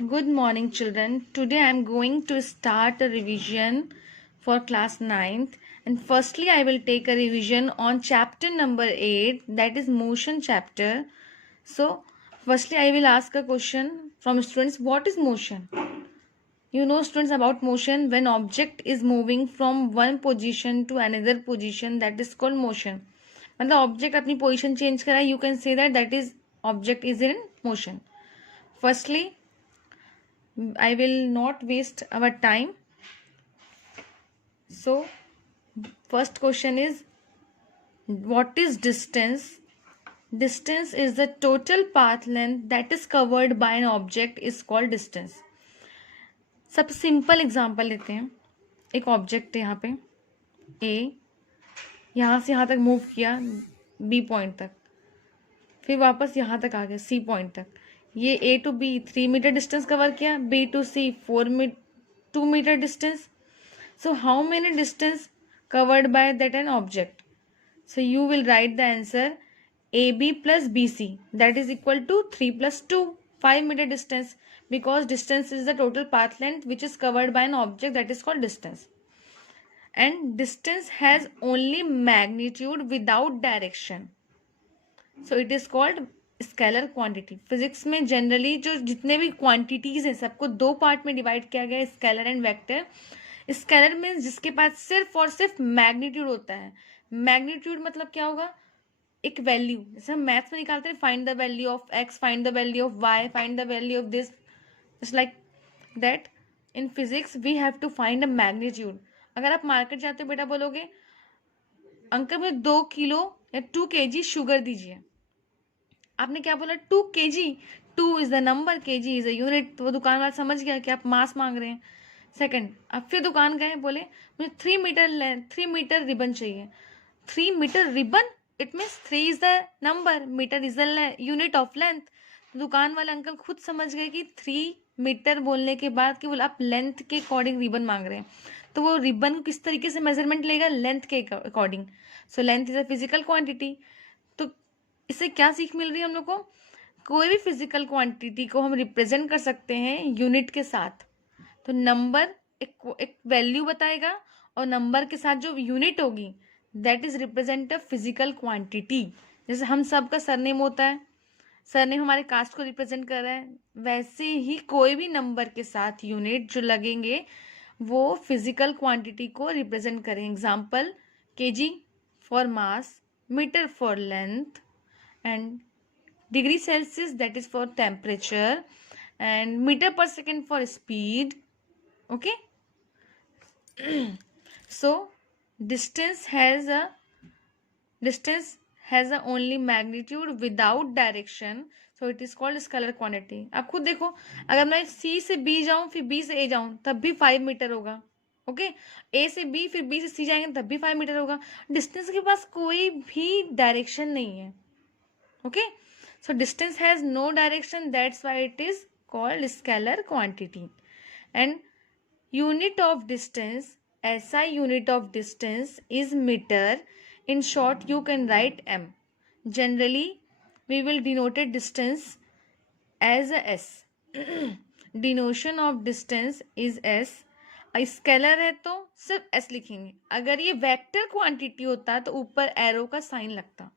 Good morning, children. Today I am going to start a revision for class 9th. And firstly, I will take a revision on chapter number 8, that is motion chapter. So, firstly, I will ask a question from students. What is motion? You know, students, about motion, when object is moving from one position to another position, that is called motion. मतलब object अपनी position change करा, you can say that is object is in motion. Firstly, I will not waste our time. So, first question is, what is distance? Distance is the total path length that is covered by an object is called distance. सबसे simple example लेते हैं. एक object है यहाँ पे ए, यहाँ से यहाँ तक मूव किया बी पॉइंट तक, फिर वापस यहाँ तक आ गया सी पॉइंट तक. ये A to B 3 metre distance cover किया, B to C 2 metre distance. So how many distance covered by that an object? So you will write the answer AB plus BC, that is equal to 3 plus 2, 5 meter distance, because distance is the total path length which is covered by an object, that is called distance. And distance has only magnitude without direction, so it is called scalar quantity. Physics में generally जो जितने भी quantities हैं सबको दो part में divide किया गया है, scalar and vector. Scalar means जिसके पास सिर्फ और सिर्फ मैग्नीट्यूड होता है. मैग्नीट्यूड मतलब क्या होगा? एक वैल्यू. जैसे हम मैथ्स में निकालते हैं, find the value of x, find the value of y, find the value of this, just like that in physics we have to find a magnitude. अगर आप मार्केट जाते हो, बेटा बोलोगे अंकल मुझे 2 किलो या 2 kg शुगर दीजिए. आपने क्या बोला? 2 kg. 2 is the number, kg is a unit. तो वो दुकान वाला समझ गया कि आप मास मांग रहे हैं. सेकंड, आप फिर दुकान गए, बोले मुझे 3 मीटर रिबन चाहिए. 3 metre ribbon, it means 3 is the number, metre is the unit of length. दुकान वाले अंकल खुद समझ गए कि 3 मीटर बोलने के बाद कि बोले आप लेंथ के अकॉर्डिंग रिबन मांग रहे हैं. तो वो रिबन को किस तरीके से मेजरमेंट लेगा? लेंथ के according. So length is a physical quantity. तो इससे क्या सीख मिल रही है हम लोग को? कोई भी फिजिकल क्वांटिटी को हम रिप्रेजेंट कर सकते हैं यूनिट के साथ. तो नंबर एक वैल्यू बताएगा और नंबर के साथ जो यूनिट होगी that is represent a physical quantity. जैसे हम सब का सरनेम होता है, सरनेम हमारे कास्ट को रिप्रेजेंट कर रहा है, वैसे ही कोई भी नंबर के साथ यूनिट जो लगेंगे वो फिजिकल क्वांटिटी को रिप्रेजेंट करें. Example, KG for mass, metre for length, and degree Celsius that is for temperature, and meter per second for speed. Okay. So distance has a only magnitude without direction, so it is called scalar quantity. आप खुद देखो, अगर मैं C से B जाऊं फिर B से A जाऊं तब भी 5 मीटर होगा. ओके, A से B फिर B से C जाएंगे तब भी 5 मीटर होगा. डिस्टेंस के पास कोई भी डायरेक्शन नहीं है. Okay, so distance has no direction, that's why it is called scalar quantity. And unit of distance, SI unit of distance is meter. In short you can write m. Generally we will denote distance as a s. Denotion of distance is s. Scalar है तो सिर्फ s लिखेंगे. अगर ये vector quantity होता तो ऊपर arrow का साइन लगता.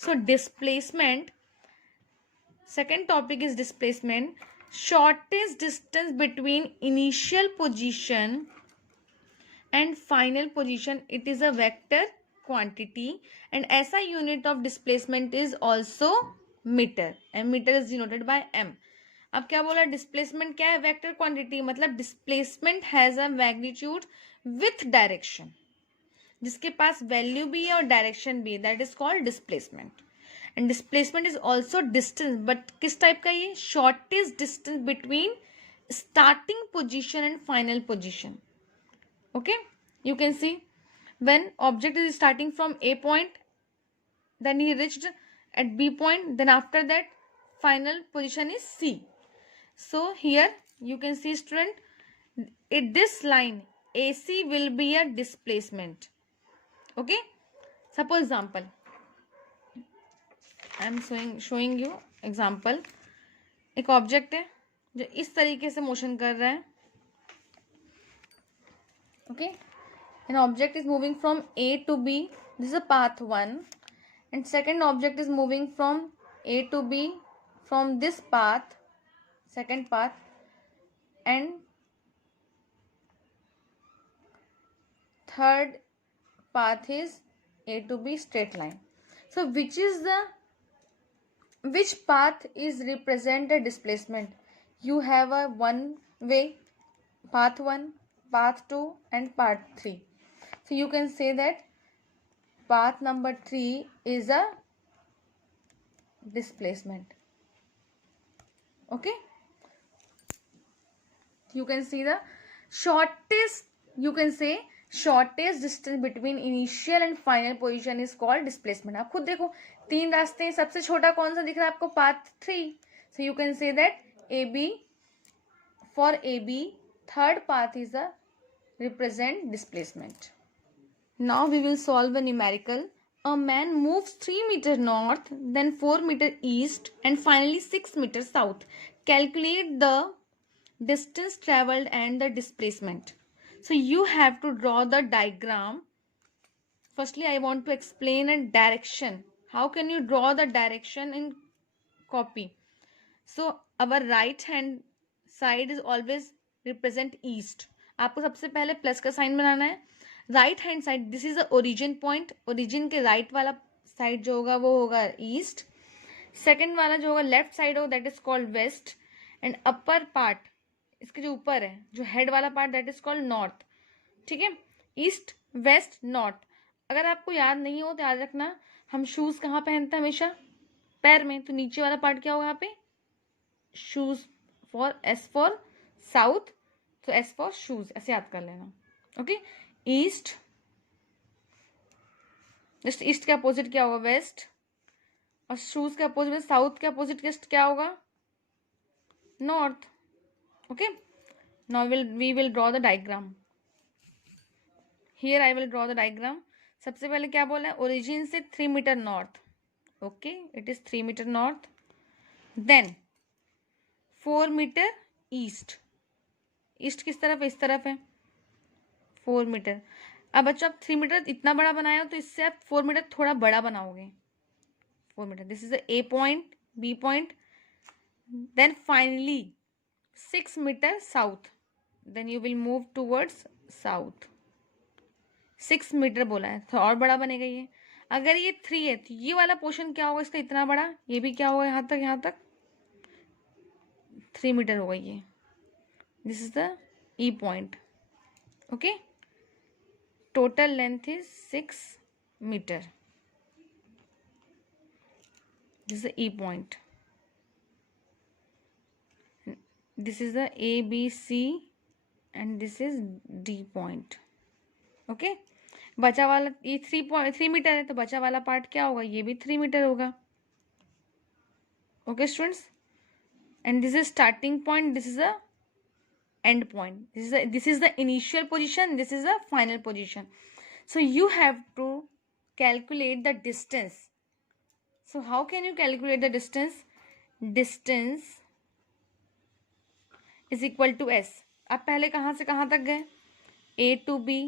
So displacement, second topic is displacement. Shortest distance between initial position and final position, it is a vector quantity, and SI unit of displacement is also meter, and meter is denoted by m. अब क्या बोला? Displacement क्या है? Vector quantity. मतलब displacement has a magnitude with direction, जिसके पास value भी है और डायरेक्शन भी है, that is called displacement. And displacement is also distance, but किस टाइप का? ये shortest distance between starting position and final position. Okay, you can see when object is starting from A point, then he reached at B point, then after that final position is C. So here you can see, student, at this line AC will be a displacement. Okay, suppose example, I am showing you example. एक object है, जो इस तरीके से motion कर रहा है. Okay, an object is moving from A to B. This is a path 1, and second object is moving from A to B from this path, second path, and third path is A to B straight line. So which path is represent the displacement? You have a one way, path 1, path 2, and path 3. So you can say that path number 3 is a displacement. Okay, you can see the shortest, you can say shortest distance between initial and final position is called displacement. आप खुद देखो 3 रास्ते हैं, सबसे छोटा कौन सा दिख रहा है आपको? path 3. So you can say that AB, for AB third path is a represent displacement. Now we will solve a numerical. A man moves 3 meter north, then 4 meter east, and finally 6 meter south. Calculate the distance traveled and the displacement. So you have to draw the diagram. Firstly, I want to explain a direction. How can you draw the direction in copy? So our right hand side is always represent east. आपको सबसे पहले plus का sign बनाना है. Right hand side, this is the origin point. Origin के right वाला side जो होगा वो होगा ईस्ट. सेकेंड वाला जो होगा लेफ्ट साइड होगा that is called west. And upper part, इसके जो ऊपर है जो हेड वाला part, that is called north. ठीक है, ईस्ट वेस्ट नॉर्थ. अगर आपको याद नहीं हो तो याद रखना, हम शूज कहाँ पहनते हैं? हमेशा पैर में. तो नीचे वाला पार्ट क्या होगा यहाँ पे? Shoes. For S for south, तो एस फॉर शूज, ऐसे याद कर लेना. ओके, ईस्ट, जस्ट ईस्ट के अपोजिट क्या होगा? वेस्ट. और शूज के अपोजिट, साउथ के अपोजिट जस्ट क्या होगा? North. Okay, now we will draw the diagram. Here I will draw the diagram. सबसे पहले क्या बोला है? ओरिजिन से 3 metre north. Okay, it is 3 metre north. Then 4 metre east. East किस तरफ है? इस तरफ है. 4 मीटर. अब बच्चों आप 3 मीटर इतना बड़ा बनाए हो तो इससे आप 4 मीटर थोड़ा बड़ा बनाओगे. 4 metre. This is the A point, B point. Then finally 6 metre south. Then you will move towards south. 6 metre बोला है तो और बड़ा बनेगा ये. अगर ये 3 है तो ये वाला पोर्शन क्या होगा इसका? इतना बड़ा. ये भी क्या होगा? यहाँ तक 3 मीटर होगा ये. This is the E point. Okay, total length is 6 meter. This is the E point. This is the A, B, C and this is D point. Okay, बचा वाला ये 3 मीटर है तो बचा वाला पार्ट क्या होगा? ये भी 3 मीटर होगा. Okay students, and this is starting point, this is a end point. This is the initial position, this is the final position. So you have to calculate the distance. So how can you calculate the distance? Distance is equal to S. अब पहले कहाँ से कहाँ तक गए? A to B,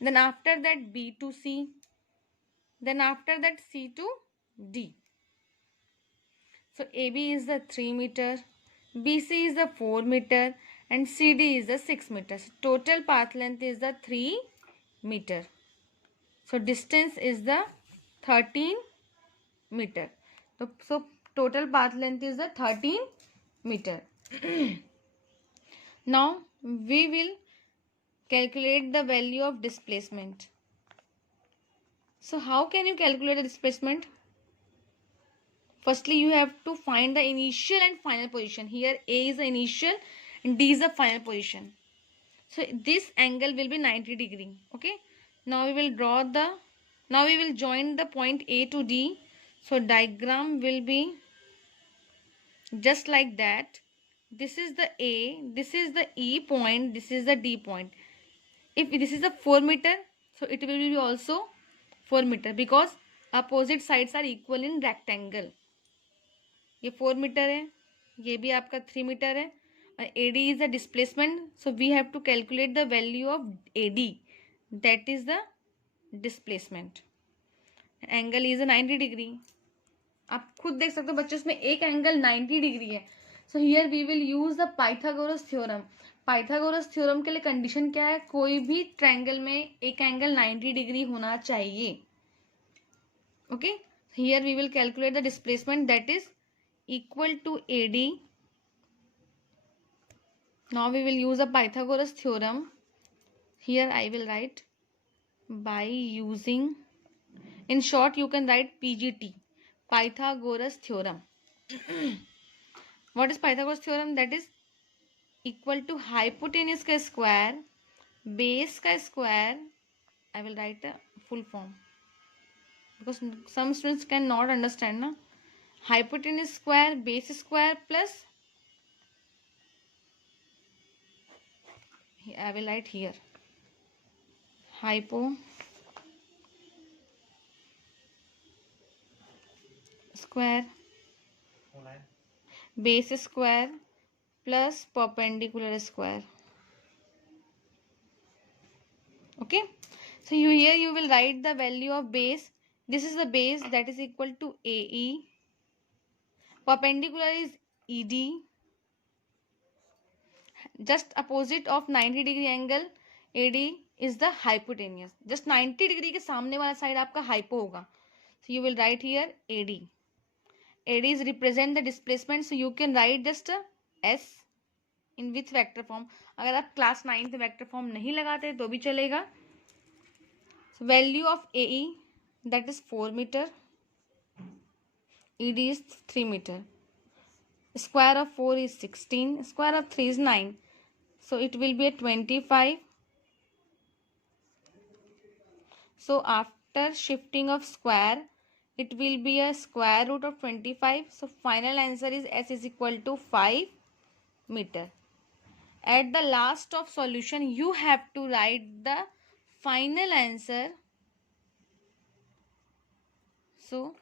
then after that B to C, then after that C to D. So AB is the 3 meter, BC is the 4 meter, and CD is the 6 meters. Total path length is the 3 meter. So distance is the 13 meter. So total path length is the 13 meter. Now we will calculate the value of displacement. So how can you calculate the displacement? Firstly, you have to find the initial and final position. Here A is the initial and D is the final position. So this angle will be 90 degree. Okay, now we will join the point A to D. So diagram will be just like that. This is the A, this is the E point, this is the D point. If this is a 4 meter, so it will be also 4 meter because opposite sides are equal in rectangle. ये 4 metre है, ये भी आपका 3 metre है, AD is the displacement, so we have to calculate the value of AD, that is the displacement. Angle is 90 degree. आप खुद देख सकते हो बच्चों, इसमें एक एंगल 90 डिग्री है. So here we will use the Pythagoras theorem. Pythagoras theorem के लिए कंडीशन क्या है, कोई भी ट्रायंगल में एक एंगल 90 डिग्री होना चाहिए. Okay, here we will calculate the displacement that is equal to AD. Now we will use the Pythagoras theorem. Here I will write by using, in short you can write PGT, Pythagoras theorem. What is Pythagoras theorem? That is equal to hypotenuse का square, base का square. I will write the full form because some students cannot understand na. Hypotenuse square, base square plus, I will write here hypo square, base square plus perpendicular square. Okay, so here you will write the value of base. This is the base, that is equal to AE. Perpendicular is ED. Just opposite of 90 degree angle AD is the hypotenuse. Just 90 degree के सामने वाला side आपका hypo होगा. So you will write here AD. AD is represent the displacement, so you can write just S in with vector form. अगर आप class 9th vector form नहीं लगाते तो भी चलेगा. So value of AE, that is 4 meter. ED is 3 meter. Square of 4 is 16. Square of 3 is 9. So it will be a 25. So after shifting of square, it will be a square root of 25. So final answer is S is equal to 5 meter. At the last of solution, you have to write the final answer. So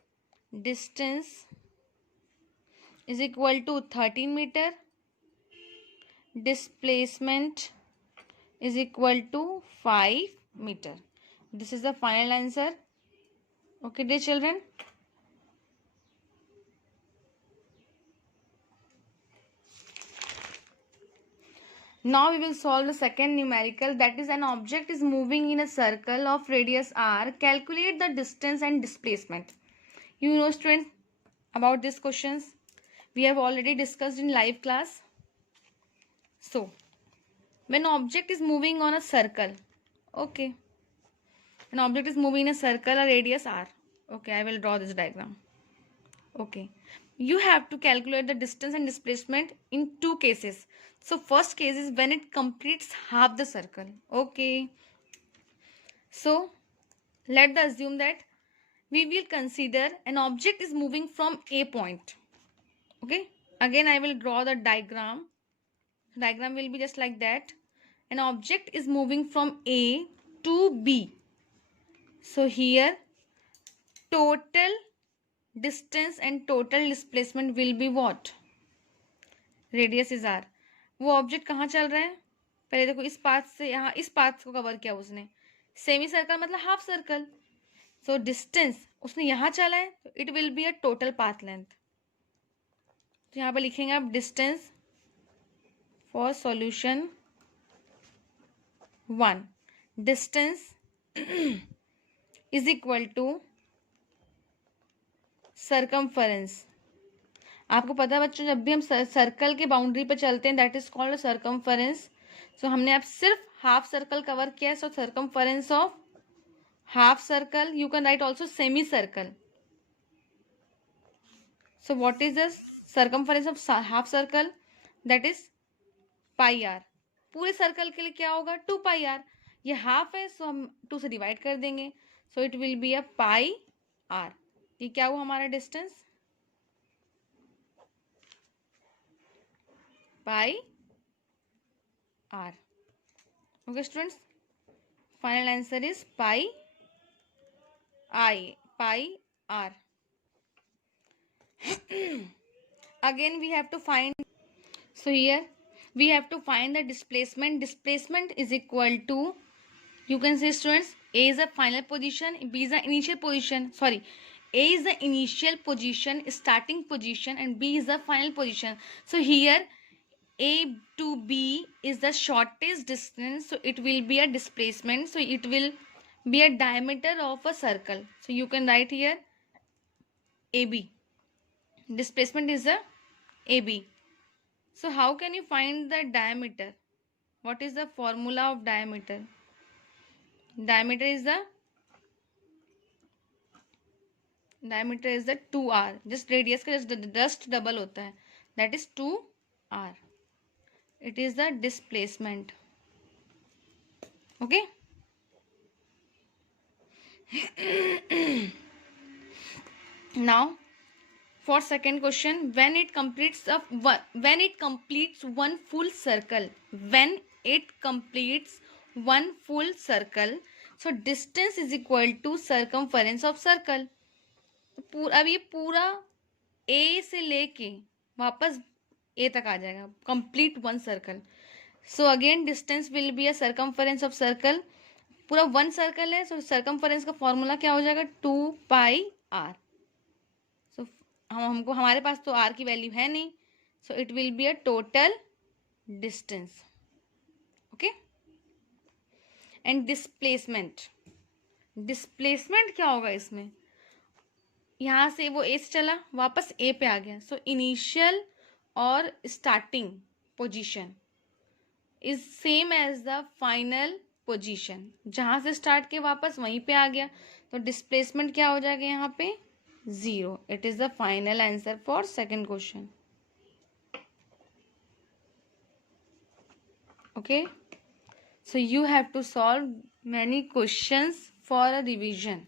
distance is equal to 13 meter. Displacement is equal to 5 meter. This is the final answer. Okay, dear children. Now we will solve the second numerical, that is an object is moving in a circle of radius r. Calculate the distance and displacement. You know students about these questions. We have already discussed in live class. So when object is moving on a circle, okay, an object is moving in a circle, a radius r. Okay, I will draw this diagram. Okay, you have to calculate the distance and displacement in two cases. So first case is when it completes half the circle. Okay, so let's assume that we will consider an object is moving from A point. Okay, again I will draw the diagram. Diagram will be just like that. An object is moving from A to B. So here total distance and total displacement will be what? Radius is r. वो object कहाँ चल रहा है, पहले देखो इस path से यहाँ इस पाथ को कवर किया उसने, सेमी सर्कल मतलब हाफ सर्कल. सो डिस्टेंस उसने यहाँ चला है तो it will be a total path length. तो यहाँ पर लिखेंगे आप distance for solution 1. Distance is equal to circumference. आपको पता है बच्चों, जब भी हम सर्कल के बाउंड्री पे चलते हैं that is called circumference. So हमने अब सिर्फ हाफ सर्कल कवर किया है. So circumference of half circle, you can write also semi circle. So what is the circumference of half circle? That is pi R. पूरे circle के लिए क्या होगा? 2 पाई आर. ये हाफ है सो हम 2 से डिवाइड कर देंगे. So it will be a pi r. ये क्या हुआ हमारा distance? Pi r. Okay students, final answer is pi r. Again we have to find. So here we have to find the displacement. Displacement is equal to, you can say students, A is the final position, B is the initial position, sorry, A is the initial position, starting position, and B is the final position. So here A to B is the shortest distance, so it will be a displacement, so it will be a diameter of a circle. So you can write here AB. Displacement is the AB. So how can you find the diameter? What is the formula of diameter? Diameter is the 2r. Just radius का just double होता है. That is 2r. It is the displacement. Okay. Now for second question, when it completes one full circle, so distance is equal to circumference of circle. अब ये पूरा A से लेके वापस A तक आ जाएगा, complete one circle. So again distance will be a circumference of circle. पूरा one circle है, so circumference का फॉर्मूला क्या हो जाएगा, 2πr. So हमको हमारे पास तो r की वैल्यू है नहीं, so it will be a total distance. Okay. And displacement क्या होगा इसमें, यहाँ से वो A से चला वापस A पे आ गया, so initial और starting position is same as the final position. जहाँ से स्टार्ट के वापस वहीं पे आ गया, तो डिस्प्लेसमेंट क्या हो जाएगा यहाँ पे, 0. It is the final answer for second question. Okay, so you have to solve many questions for a revision.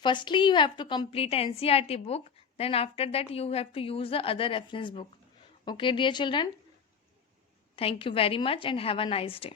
Firstly you have to complete NCERT book, then after that you have to use the other reference book. Okay dear children, thank you very much and have a nice day.